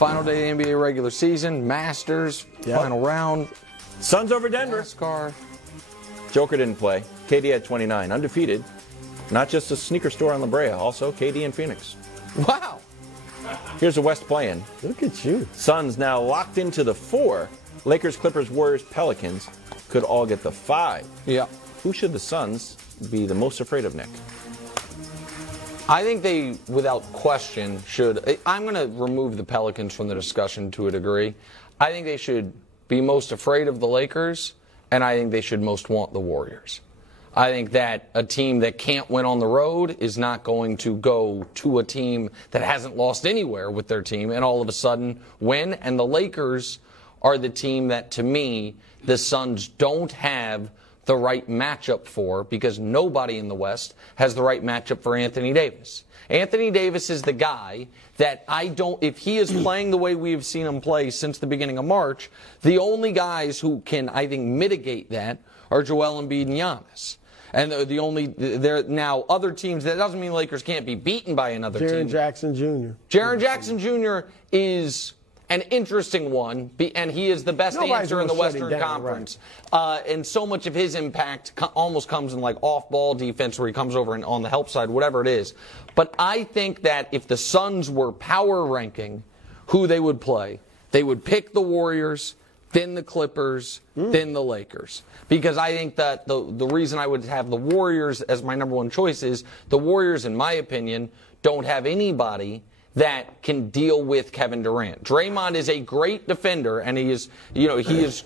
Final day of the NBA regular season, Masters, final round. Suns over Denver. NASCAR. Joker didn't play. KD had 29, undefeated. Not just a sneaker store on La Brea, also KD in Phoenix. Wow. Here's the West play-in. Look at you. Suns now locked into the 4. Lakers, Clippers, Warriors, Pelicans could all get the 5. Yeah. Who should the Suns be the most afraid of, Nick? I think they, without question, should. I'm going to remove the Pelicans from the discussion to a degree. I think they should be most afraid of the Lakers, and I think they should most want the Warriors. I think that a team that can't win on the road is not going to go to a team that hasn't lost anywhere with their team and all of a sudden win. And the Lakers are the team that, to me, the Suns don't have the right matchup for, because nobody in the West has the right matchup for Anthony Davis. Anthony Davis is the guy that if he is playing the way we've seen him play since the beginning of March, the only guys who can, I think, mitigate that are Joel Embiid and Giannis. And they're now other teams. That doesn't mean Lakers can't be beaten by another team. Jaren Jackson Jr. Jaren Jackson Jr. is an interesting one, and he is the best answer in the Western Conference. Right. And so much of his impact almost comes in like off-ball defense, where he comes over and on the help side, whatever it is. But I think that if the Suns were power ranking who they would play, they would pick the Warriors, then the Clippers, then the Lakers. Because I think that the reason I would have the Warriors as my number one choice is the Warriors, in my opinion, don't have anybody that can deal with Kevin Durant. Draymond is a great defender, and he is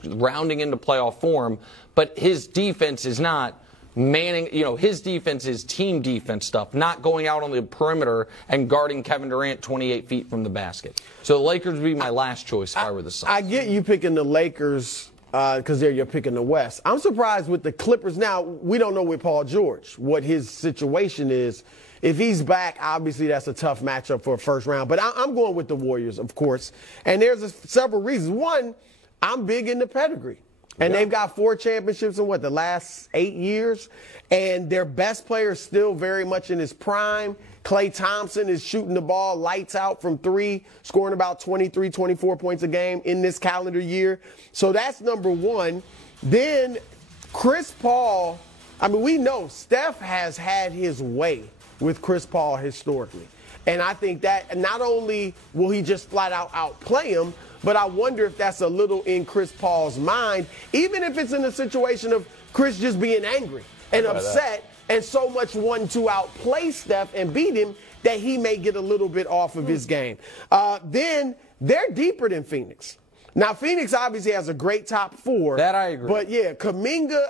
rounding into playoff form, but his defense is not manning, his defense is team defense stuff, not going out on the perimeter and guarding Kevin Durant 28 feet from the basket. So the Lakers would be my last choice if I were the Suns. I get you picking the Lakers because you're picking the West. I'm surprised with the Clippers. Now, we don't know with Paul George what his situation is. If he's back, obviously that's a tough matchup for a first round. But I'm going with the Warriors, of course. And there's several reasons. One, I'm big into pedigree. And they've got 4 championships in, the last 8 years? And their best player is still very much in his prime. Klay Thompson is shooting the ball lights out from 3, scoring about 23, 24 points a game in this calendar year. So that's number one. Then Chris Paul, we know Steph has had his way with Chris Paul historically. And I think that not only will he just flat out outplay him, but I wonder if that's a little in Chris Paul's mind, even if it's in a situation of Chris just being angry and upset and so much wanting to outplay Steph and beat him that he may get a little bit off of his game. Then they're deeper than Phoenix. Now, Phoenix obviously has a great top 4. That I agree. But, yeah, Kuminga,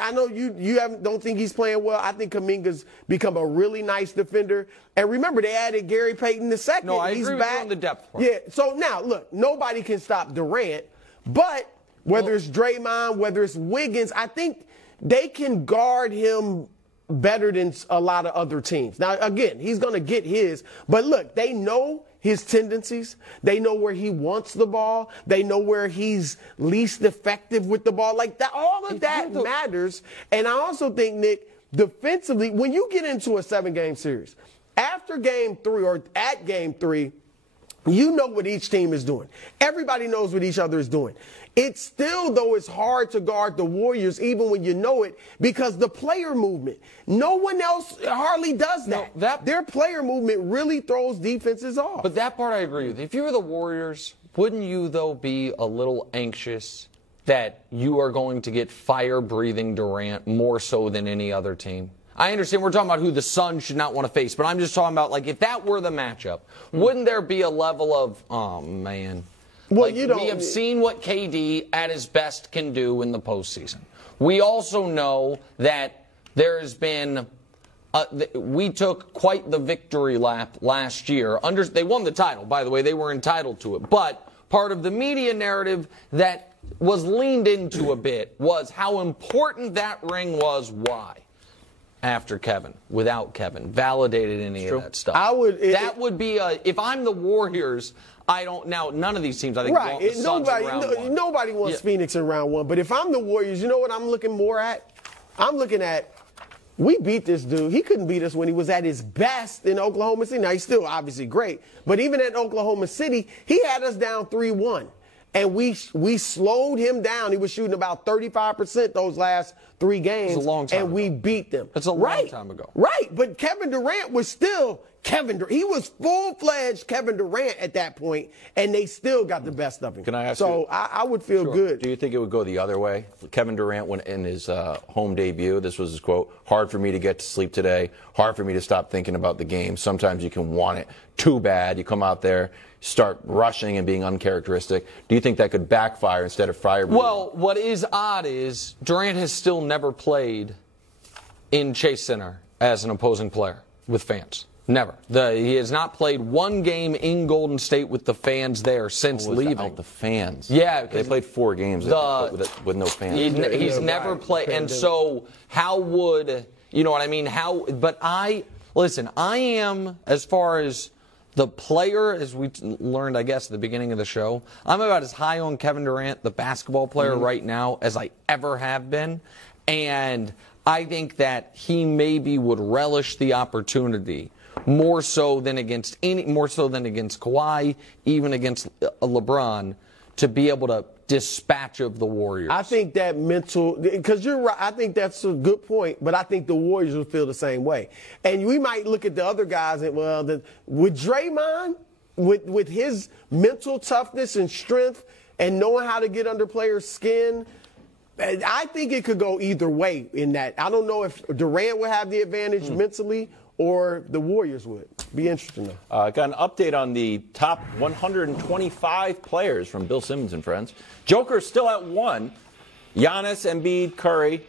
I know you don't think he's playing well. I think Kuminga's become a really nice defender. And remember, they added Gary Payton II. No, I he's agree back. with you on the depth part. Yeah, so now, look, nobody can stop Durant. But whether it's Draymond, whether it's Wiggins, I think they can guard him better than a lot of other teams. Now, again, he's going to get his. But, look, they know his tendencies. They know where he wants the ball. They know where he's least effective with the ball. Like that, all of that matters. And I also think, Nick, defensively, when you get into a 7-game series, after game 3 or at game 3, you know what each team is doing. Everybody knows what each other is doing. It's still, though, it's hard to guard the Warriors even when you know it because the player movement. No one else hardly does that. No, their player movement really throws defenses off. But that part I agree with. If you were the Warriors, wouldn't you, though, be a little anxious that you are going to get fire-breathing Durant more so than any other team? I understand we're talking about who the Suns should not want to face, but I'm just talking about, like, if that were the matchup, wouldn't there be a level of, oh, man. Well, we have seen what KD at his best can do in the postseason. We also know that there has been we took quite the victory lap last year. They won the title, by the way. They were entitled to it. But part of the media narrative that was leaned into a bit was how important that ring was. Why? After Kevin, without Kevin, validated any of that stuff. That would be if I'm the Warriors. I don't now. None of these teams, I think, want the Suns in round 1. Nobody wants Phoenix in round 1. But if I'm the Warriors, you know what I'm looking more at? I'm looking at We beat this dude. He couldn't beat us when he was at his best in Oklahoma City. Now, he's still obviously great, but even at Oklahoma City, he had us down 3-1. And we slowed him down. He was shooting about 35% those last 3 games. It's a long time and ago. We beat them. It's a long time ago. Right, but Kevin Durant was still Kevin Durant. He was full-fledged Kevin Durant at that point, and they still got the best of him. Can I ask so you? I would feel good. Do you think it would go the other way? Kevin Durant, when in his home debut, this was his quote, "Hard for me to get to sleep today. Hard for me to stop thinking about the game. Sometimes you can want it too bad. You come out there, start rushing and being uncharacteristic." Do you think that could backfire instead of fire? Well, what is odd is Durant has still never played in Chase Center as an opposing player with fans. Never. He has not played one game in Golden State with the fans there since leaving. The fans. Yeah. They played 4 games with no fans. He's never played. And so how would, you know what I mean? But I am, as far as the player, as we learned, I guess, at the beginning of the show, I'm about as high on Kevin Durant, the basketball player, right now as I ever have been. And I think that he maybe would relish the opportunity more so than against Kawhi, even against LeBron, to be able to dispatch of the Warriors. I think that mental, because you're right, I think that's a good point, but I think the Warriors will feel the same way. And we might look at the other guys and, with Draymond, with his mental toughness and strength and knowing how to get under players' skin, I think it could go either way in that. I don't know if Durant would have the advantage mentally or the Warriors would. Be interesting, though. Got an update on the top 125 players from Bill Simmons and friends. Joker's still at 1. Giannis, Embiid, Curry,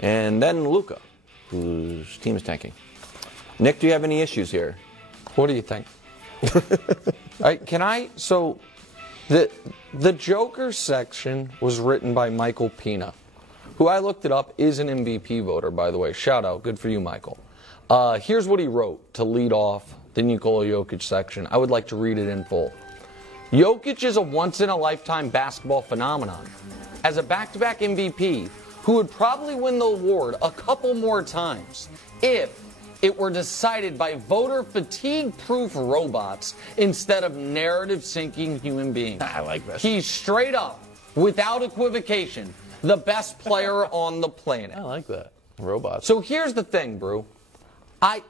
and then Luka, whose team is tanking. Nick, do you have any issues here? What do you think? So the Joker section was written by Michael Pina, who I looked it up is an MVP voter, by the way. Shout out. Good for you, Michael. Here's what he wrote to lead off the Nikola Jokic section. I would like to read it in full. Jokic is a once-in-a-lifetime basketball phenomenon. As a back-to-back MVP, who would probably win the award a couple more times if it were decided by voter fatigue-proof robots instead of narrative-sinking human beings. I like this. He's straight up, without equivocation, the best player on the planet. I like that. Robots. So here's the thing, Brew. I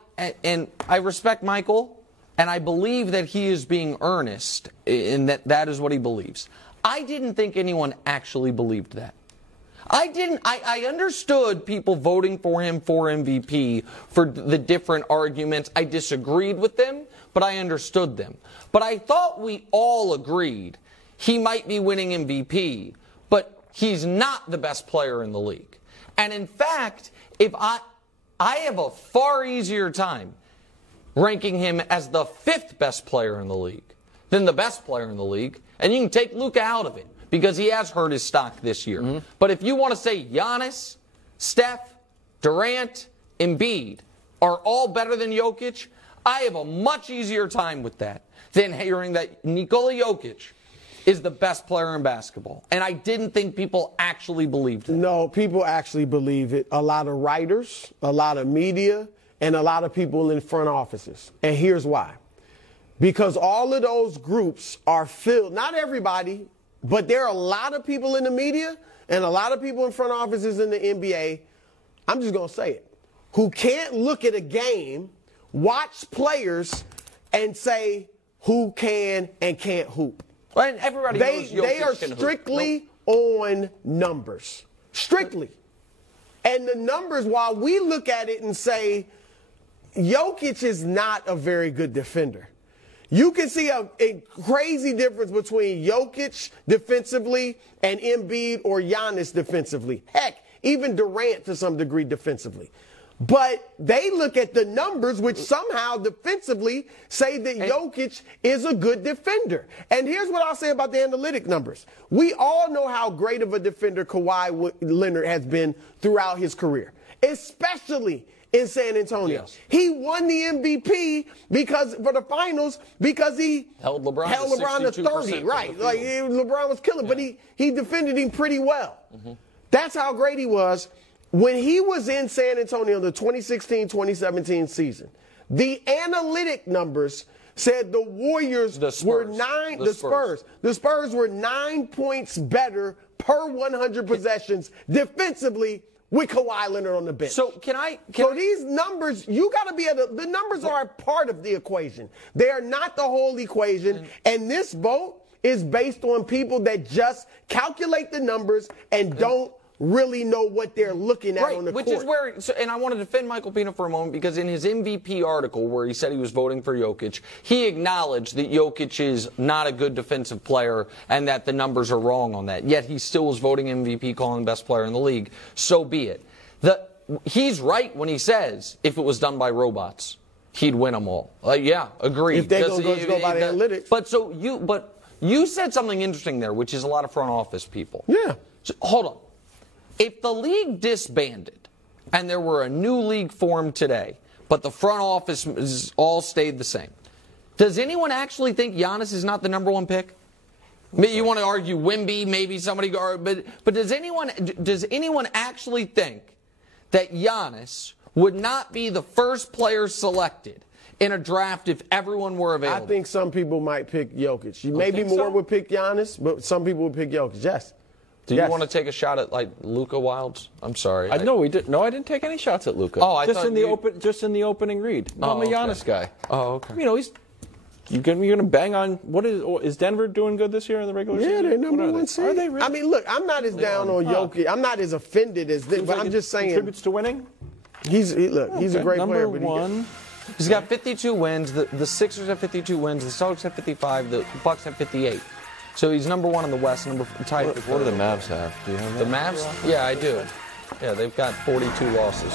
respect Michael, and I believe that he is being earnest in that is what he believes. I didn't think anyone actually believed that. I understood people voting for him for MVP for the different arguments. I disagreed with them, but I understood them. But I thought we all agreed he might be winning MVP, but he's not the best player in the league. And in fact, if I have a far easier time ranking him as the 5th best player in the league than the best player in the league. And you can take Luka out of it because he has hurt his stock this year. Mm-hmm. But if you want to say Giannis, Steph, Durant, Embiid are all better than Jokic, I have a much easier time with that than hearing that Nikola Jokic is the best player in basketball. And I didn't think people actually believed it. No, people actually believe it. A lot of writers, a lot of media, and a lot of people in front offices. And here's why. Because all of those groups are filled, not everybody, but there are a lot of people in the media and a lot of people in front offices in the NBA, I'm just going to say it, who can't look at a game, watch players, and say who can and can't hoop. And everybody knows Jokic they are can strictly on numbers. Strictly. And the numbers, while we look at it and say, Jokic is not a very good defender. You can see a crazy difference between Jokic defensively and Embiid or Giannis defensively. Heck, even Durant to some degree defensively. But they look at the numbers, which somehow defensively say that Jokic is a good defender. And here's what I'll say about the analytic numbers. We all know how great of a defender Kawhi Leonard has been throughout his career, especially in San Antonio. Yes. He won the MVP for the finals because he held LeBron to 30. Right. Like LeBron was killing, but he defended him pretty well. Mm-hmm. That's how great he was. when he was in San Antonio, the 2016-2017 season, the analytic numbers said the Warriors were the Spurs were 9 points better per 100 possessions defensively with Kawhi Leonard on the bench. So these numbers, you got to be able to, the numbers are a part of the equation. They are not the whole equation. And this vote is based on people that just calculate the numbers and don't really know what they're looking at on the court. Which is where, and I want to defend Michael Pina for a moment, because in his MVP article where he said he was voting for Jokic, he acknowledged that Jokic is not a good defensive player and that the numbers are wrong on that. Yet he still was voting MVP, calling best player in the league. So be it. He's right when he says if it was done by robots, he'd win them all. Yeah, agreed. If they're going to go by the analytics. But you said something interesting there, which is a lot of front office people. Yeah. So, hold on. If the league disbanded and there were a new league formed today, but the front office all stayed the same, does anyone actually think Giannis is not the number one pick? You want to argue Wemby, maybe somebody, but does anyone actually think that Giannis would not be the first player selected in a draft if everyone were available? I think some people might pick Jokic. Maybe more would pick Giannis, but some people would pick Jokic. Yes. Do you want to take a shot at like Luka Wilds? I'm sorry. No, we did. No, I didn't take any shots at Luka. Oh, just in the opening read. I'm a Giannis guy. Oh, okay. You know, you're gonna bang on. Is Denver doing good this year in the regular season? Yeah, they're number one seed. Are they really? I mean, look, I'm not as down on Jokic. I'm not as offended as this, but I'm just saying. Contributes to winning. He's a great player. Number one. He's got 52 wins. The Sixers have 52 wins. The Celtics have 55. The Bucks have 58. So he's number one in the West, tied. What do the Mavs have? Do you have that? The Mavs? Yeah, I do. Yeah, they've got 42 losses.